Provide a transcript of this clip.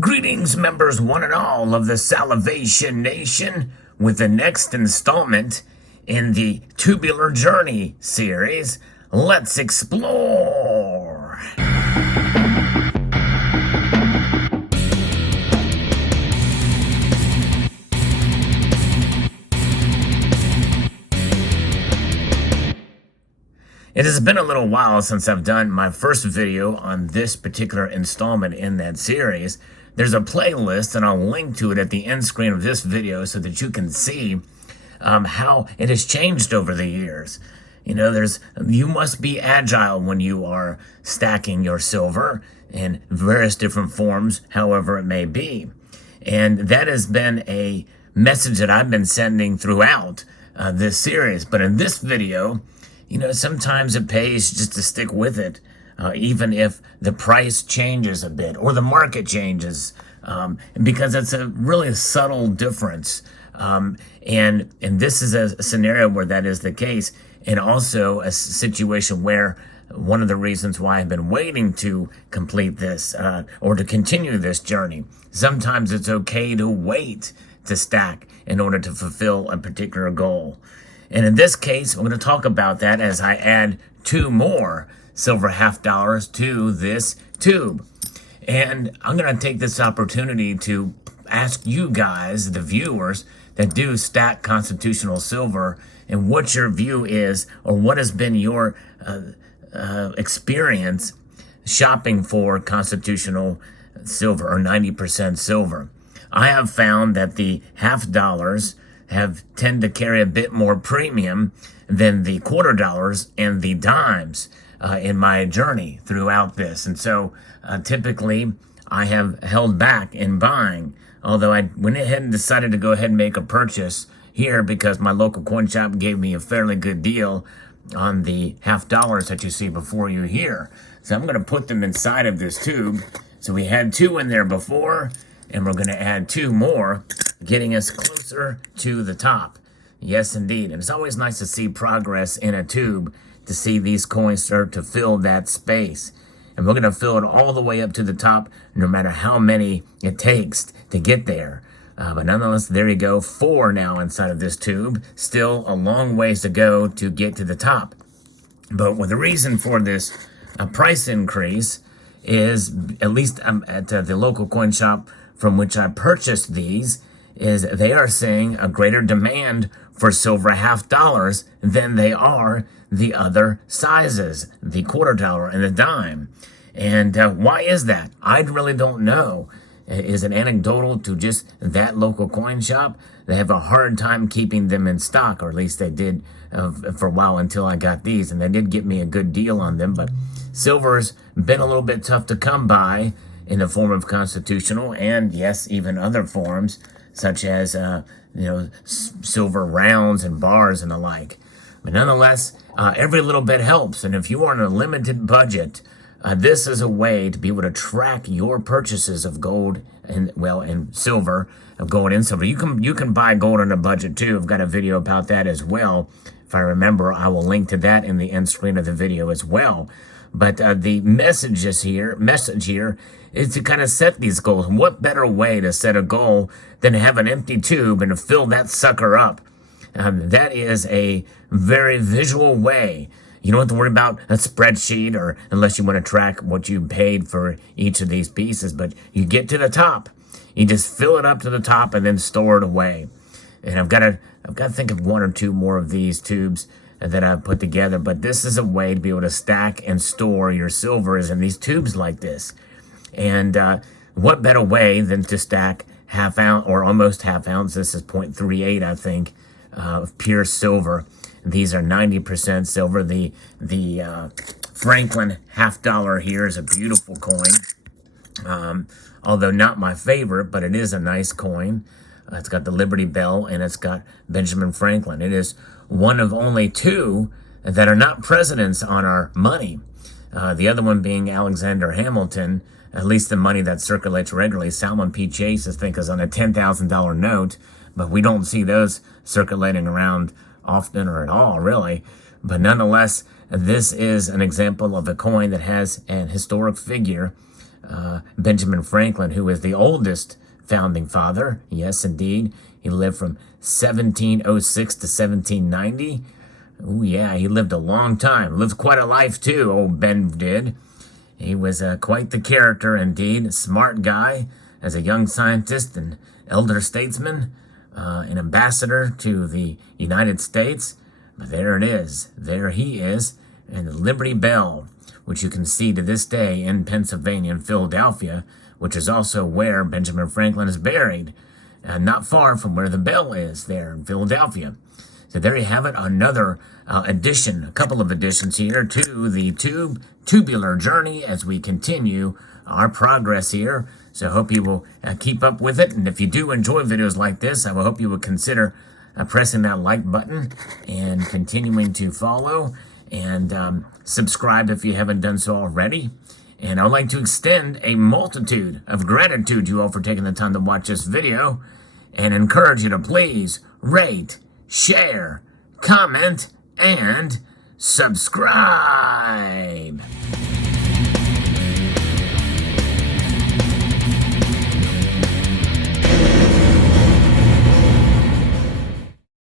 Greetings, members one and all of the Salivation Nation, with the next installment in the Tubular Journey series. Let's explore! It has been a little while since I've done my first video on this particular installment in that series. There's a playlist, and I'll link to it at the end screen of this video so that you can see how it has changed over the years. You know, you must be agile when you are stacking your silver in various different forms, however it may be. And that has been a message that I've been sending throughout this series. But in this video, you know, sometimes it pays just to stick with it, even if the price changes a bit or the market changes, because it's a really subtle difference. And this is a scenario where that is the case, and also a situation where one of the reasons why I've been waiting to complete this or to continue this journey. Sometimes it's okay to wait to stack in order to fulfill a particular goal. And in this case, I'm going to talk about that as I add 2 more silver half dollars to this tube. And I'm going to take this opportunity to ask you guys, the viewers that do stack constitutional silver, and what your view is, or what has been your experience shopping for constitutional silver or 90% silver. I have found that the half dollars tend to carry a bit more premium than the quarter dollars and the dimes in my journey throughout this. And so typically I have held back in buying, although I went ahead and decided to go ahead and make a purchase here because my local coin shop gave me a fairly good deal on the half dollars that you see before you here. So I'm going to put them inside of this tube. So we had 2 in there before, and we're going to add 2 more, getting us closer to the top. Yes, indeed. And it's always nice to see progress in a tube, to see these coins start to fill that space. And we're going to fill it all the way up to the top, no matter how many it takes to get there. But nonetheless, there you go. 4 now inside of this tube. Still a long ways to go to get to the top. But the reason for this price increase is, at least at the local coin shop from which I purchased these, is they are seeing a greater demand for silver half dollars than they are the other sizes, the quarter dollar and the dime. And why is that? I really don't know. Is it anecdotal to just that local coin shop? They have a hard time keeping them in stock, or at least they did for a while until I got these, and they did get me a good deal on them. But silver's been a little bit tough to come by in the form of constitutional, and yes, even other forms such as silver rounds and bars and the like. But nonetheless, every little bit helps. And if you are on a limited budget, this is a way to be able to track your purchases of gold and silver, of gold and silver. You can buy gold on a budget too. I've got a video about that as well. If I remember, I will link to that in the end screen of the video as well. But the message here is to kind of set these goals. What better way to set a goal than to have an empty tube and to fill that sucker up? That is a very visual way. You don't have to worry about a spreadsheet, or unless you want to track what you paid for each of these pieces. But you get to the top, you just fill it up to the top and then store it away. And I've got to think of 1 or 2 more of these tubes that I've put together. But this is a way to be able to stack and store your silver, is in these tubes like this. And what better way than to stack half ounce or almost half ounce? This is 0.38, I think, of pure silver. These are 90% silver. The Franklin half dollar here is a beautiful coin, although not my favorite, but it is a nice coin. It's got the Liberty Bell, and it's got Benjamin Franklin. It is one of only 2 that are not presidents on our money. The other one being Alexander Hamilton, at least the money that circulates regularly. Salmon P. Chase, I think, is on a $10,000 note, but we don't see those circulating around often or at all, really. But nonetheless, this is an example of a coin that has an historic figure Benjamin Franklin, who was the oldest founding father. Yes, indeed. He lived from 1706 to 1790. Oh, yeah, he lived a long time. Lived quite a life, too, old Ben did. He was quite the character, indeed. A smart guy as a young scientist and elder statesman, an ambassador to the United States. But there it is. There he is. And the Liberty Bell, which you can see to this day in Pennsylvania and Philadelphia, which is also where Benjamin Franklin is buried, not far from where the bell is there in Philadelphia. So there you have it, another addition, a couple of additions here to the tubular journey as we continue our progress here. So I hope you will keep up with it. And if you do enjoy videos like this, I will hope you will consider pressing that like button and continuing to follow and subscribe if you haven't done so already. And I would like to extend a multitude of gratitude to you all for taking the time to watch this video and encourage you to please rate, share, comment, and subscribe.